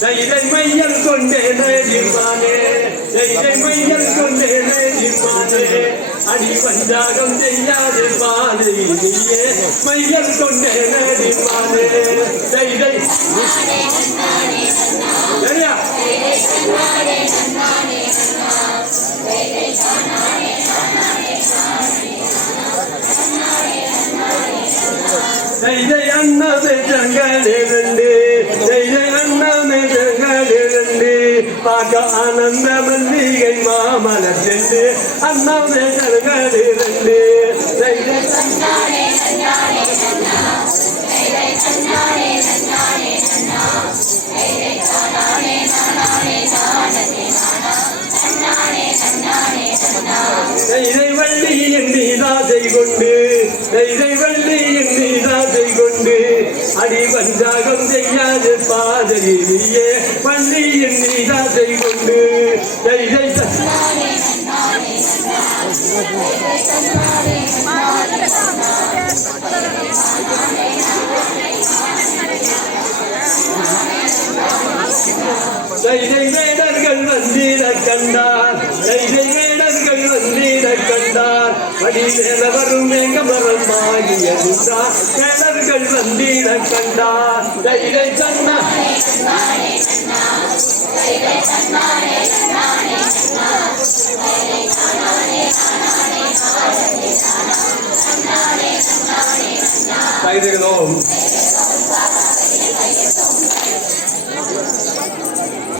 தைரை மையல் கொண்டே நேரிமானே தைரை மையல் கொண்டே நேரிமானே அடி பஞ்சாகம் செய்யாது பாதை நீயே மையல் கொண்டே நேரிமானே தைரை అన్నమే జంగలేదండి జయ అన్నమే జంగలేదండి పాక ఆనందమంది మామల చెండి అన్నమే జరగలేదండి அடி பஞ்சாகம் செய்யாது பாதையிலேயே வள்ளி எண்ணி ராசை கொண்டு தைரை தைரை வேடர்கள் வந்தீர கண்டா வடிவேலவரும் மேகமரம் மாறியதுண்டா கிளர்கள் வந்தீர கண்டா கைகை சன்னா பயிர்களோம்